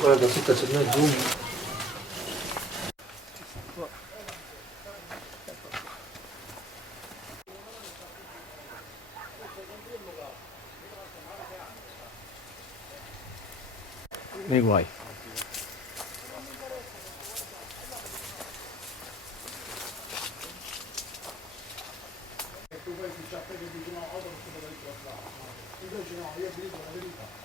Guarda, aspetta, c'è il zoom. Nei guai. Tu poi si c'è che dici no, auto non si può riportare. Invece no, io dico la verità.